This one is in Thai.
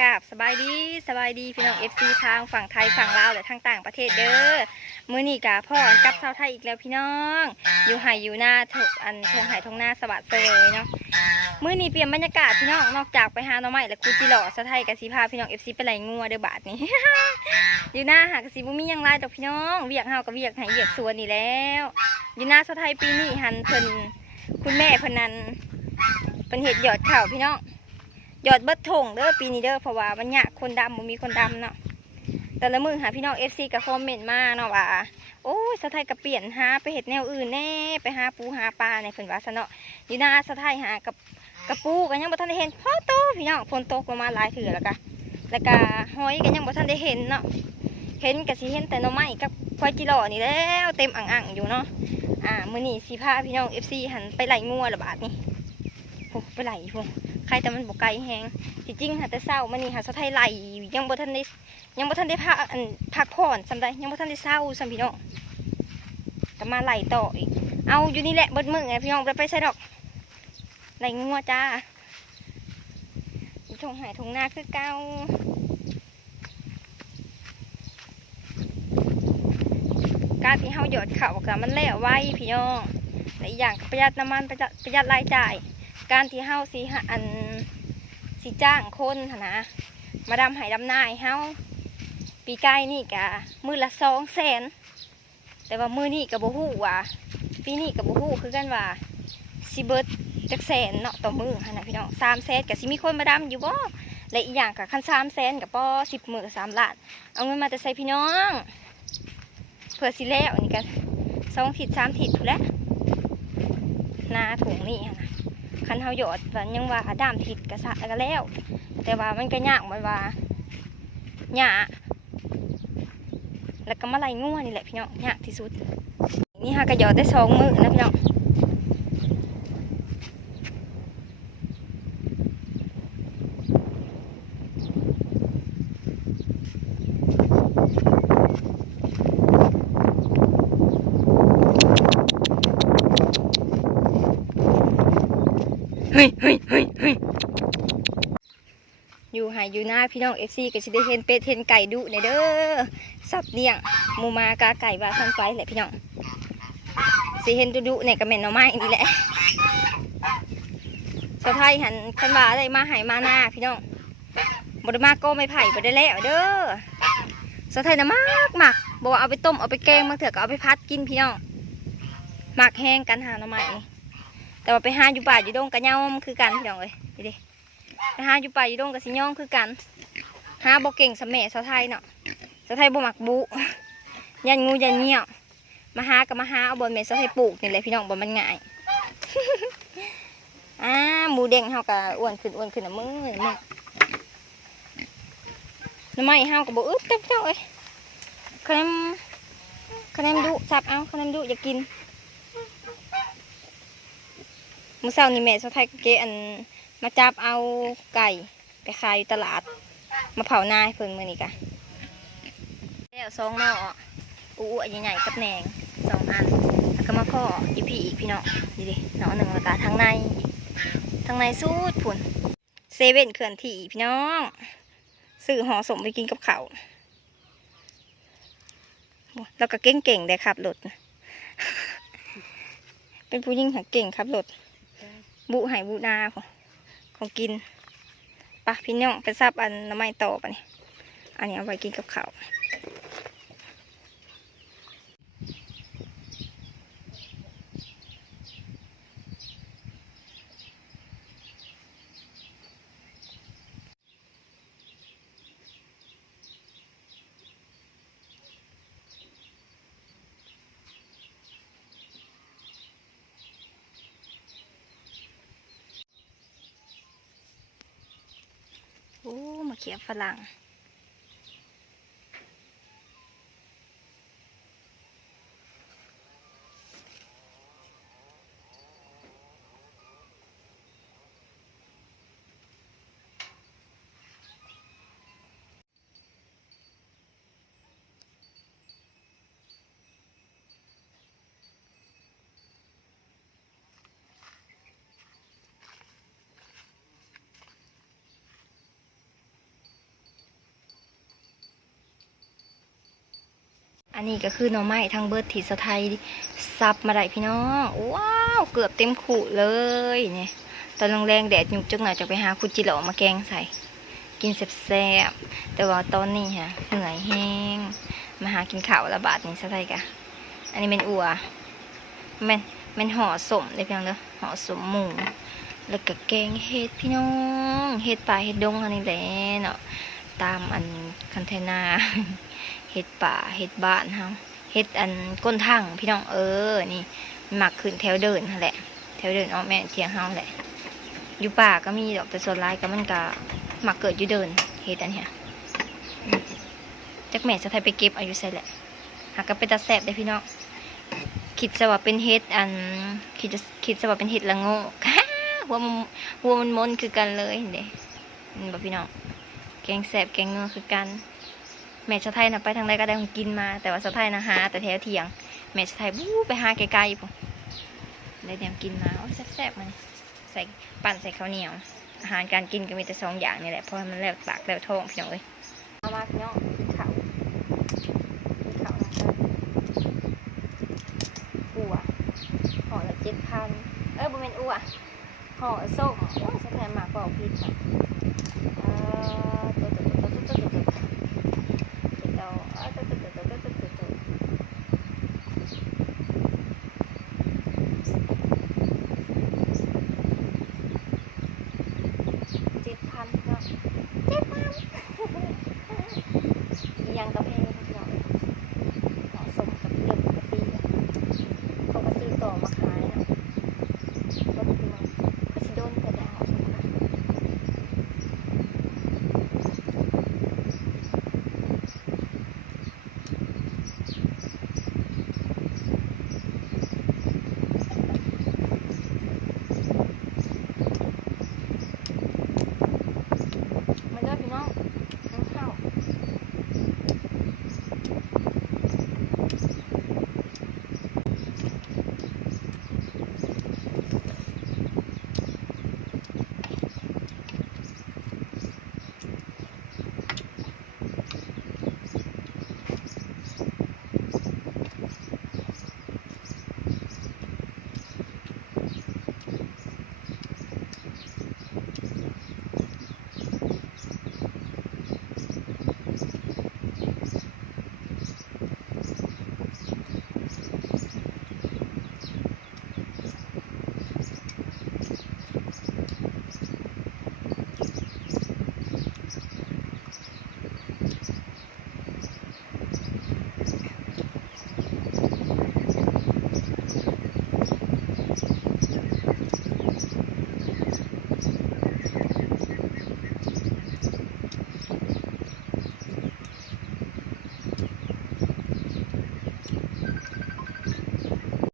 กราบสบายดีพี่น้องFC ทางฝั่งไทยฝั่งลาวและทางต่างประเทศเด้อมื้อนี้กะพ่ออันกับชาวไทยอีกแล้วพี่น้องอยู่ไห่อยู่หน้าทงไห่ทงหน้าสวัสดิ์เสวยเนาะมื้อนี้เปลี่ยนบรรยากาศพี่น้องนอกจากไปหาหน่อไม้และกูจิหล่อชาวไทยกับสีพาพี่น้อง FC ไปไหลงัวเด้อบาทนี้ อยู่หน้าหากะสีบุมียังไรดอกพี่น้องเวียกเฮากับเวียกไห่เวียกสวนนี่แล้วอยู่หน้าชาวไทยปีนี้หันเพิ่นคุณแม่เพิ่นนั้นเพิ่นเฮ็ดยอดข้าวพี่น้องยอดเบิดทงเด้อปีนี้เด้อเพราะว่ามันยากคนดำมันมีคนดำเนาะแต่ละมือหาพี่น้อง FC กับคอมเมนต์มาเนาะว่าโอ้ยสะไทยกับเปลี่ยนหาไปเห็ดแนวอื่นแน่ไปหาปูหาปลาในเพิ่นว่าซะเนาะอยู่หน้าสะไทยหากับปูกันยังบ่ทันได้เห็นพ่อโตพี่น้องฝนตกลงมาหลายเถื่อแล้วก็หอยกันยังบ่ทันได้เห็นเนาะเห็นก็สิเห็นแต่หน่อไม้กับควายจิหล่อนี่แล้วเต็มอ่างๆอยู่เนาะมื้อนี้สิพาพี่น้อง FC หันไปไล่งัวละบาดนี่โอ้ไปไล่พุ่นใครแต่มันบกไก่แหงจริงๆหาแต่เศร้ามันนี่หาสะไทยไหลยังบ่ทันได้พักผ่อนสำใดยังบ่ทันได้เศร้าสำพี่น้องก็มาไหลต่ออีกเอาอยู่นี่แหละเบิดมือไงพี่น้องไปใส่ดอกไหลงัวจ้าทงหายทงหน้าคือเก่าการที่เฮาหยอดเข่ากับมันแล้วไว้พี่น้องและอีกอย่างก็ประหยัดน้ำมันประหยัดรายจ่ายการที่เฮาสิจ้างคนนะมาดำไห้ดำนายเฮาปีกายนี่กะมือละ200,000แต่ว่ามือนี่กับโบหูว่าปีนี่กับโบหูคือกันว่าสิเบิร์ดจักแสนเนาะต่อมือนะพี่น้อง300,000กับสิมีคนมาดำอยู่บ่และอีกอย่างกับคัน300,000กับป้อ10 มื้อ3 ล้านเอาเงินมาแต่ใส่พี่น้องเพื่อสิแล้วนี่กัน2 ทิศ 3 ทิศถูกแล้วนาถุงนี่นะคันเฮาหยอดว่ายังว่าดามทิศกระสะก็แล้วแต่ว่ามันก็ยากมันว่าหยาแล้วก็มาไล่งัวนี่แหละพี่น้องยากที่สุดนี่ฮะก็หยอดได้2 มื้อนะพี่น้องเฮ้ยอยู่หายอยู่หน้าพี่น้อง FC ก็จะได้เห็นเป็ดเห็นไก่ดุในเด้อสัตว์เลี้ยงหมูมากาไก่ว่าทันไปแหละพี่น้องสิเห็นดุเนี่ยก็แม่นหน่อไม้นี่แหละสะไทยหันคันว่าอะไรมาหายมาหน้าพี่น้องบดมาโก้ไม่ไผ่บดได้แล้วเด้อสะไทยนะมากบอกว่าเอาไปต้มเอาไปแกงมาเถอะก็เอาไปพัดกินพี่น้องหมักแห้งกันหาหน่อไม้แต่ว่าไปหาอยู่ป่าอยู่ดงกันย่อมคือกันพี่น้องเลยดิไปหาอยู่ป่าอยู่ดงกับสิย่อมคือกันหาบ่เก่งสมัยสะไทยเนาะสะไทยบ่หมักบุยันงูยันเงี้ยมาหากับมาหาเอาบนเมสะไทยปลูกนี่แหละพี่น้องบนมันง่ายหมูเด้งเฮากะอ้วนขึ้นนะมึงน้ำไม้เฮากะบ่อึดเต็มเจ้าเอ้ยคะแนนดุสับเอาคะแนนดุอยากกินมื้อเช้านี่แม่สะไทยเกอันมาจับเอาไก่ไปขายอยู่ตลาดมาเผาหน้าเพิ่นมื้อนี้กะแล้ว2 หน่ออู้ใหญ่ๆกับแหนง2 อันแล้วก็มาพ่ออีพี่อีกพี่น้องดิหน่อ 1แล้วก็ทางในสูดผุนเซเว่นเขื่อนที่พี่น้องซื้อห่อสมไปกินกับเขาแล้วก็เก่งได้ขับรถเป็นผู้หญิงหักเก่งขับรถบุหายบุนาของกินปะพี่น้องไปซับอันน้ำไม้ต่อปะนี่อันนี้เอาไปกินกับเขาโอ้มาเขียบฝรั่ง อันนี้ก็คือหน่อไม้ทางเบิร์ดที่สะไทยซับมาได้พี่น้องว้าวเกือบเต็มขู่เลยเนี่ยตอนแรงๆแดดยุบจังหน่อยจะไปหาคุจิโร่มาแกงใส่กินแซ่บๆแต่ว่าตอนนี้ฮะเหนื่อยแห้งมาหากินข้าวละบาทนี่สะไทยกะอันนี้เป็นอัวมันห่อสมได้เพียงเด้อห่อสมหมูแล้วก็แกงเห็ดพี่น้องเห็ดป่าเห็ดดงอันนี้แหละเนาะตามอันคันเทนา เห็ดป่าเห็ดบ้านเฮาเห็ดอันก้นทั่งพี่น้องนี่หมักขึ้นแถวเดินนั่นแหละแถวเดินอ้อแม่เทียงเฮาแหละอยู่ป่าก็มีดอกแต่ส่วนร้ายก็มันก็หมักเกิดอยู่เดินเห็ดอันเนี้ยจักแม่จะไทยไปเก็บอายุใส่แหละหากก็เป็นตาแสบได้พี่น้องคิดซะว่าเป็นเห็ดอันคิดซะว่าเป็นเห็ดละโงก หัวมันมนคือกันเลยเด้บอกพี่น้องแกงแสบแกงเงือคือกันแม่ชาวไทยนะไปทางใดก็ได้ของกินมาแต่ว่าชาวไทยนะหาแต่แถวเถียงแม่ชาวไทยบู๊ไปหาไกลๆผมได้แนมกินมาโอ้แซ่บๆมันใส่ปั่นใส่ข้าวเหนียวอาหารการกินก็มีแต่2 อย่างนี่แหละเพราะมันแล้วปากแล้วท้องพี่น้องเลยเอามาพี่น้องกินข้าวนะอัวห่อละ7,000บ่แม่นอัวห่อส้มโอ้ยชาวไทยมาก็เอาพิษค่ะตัว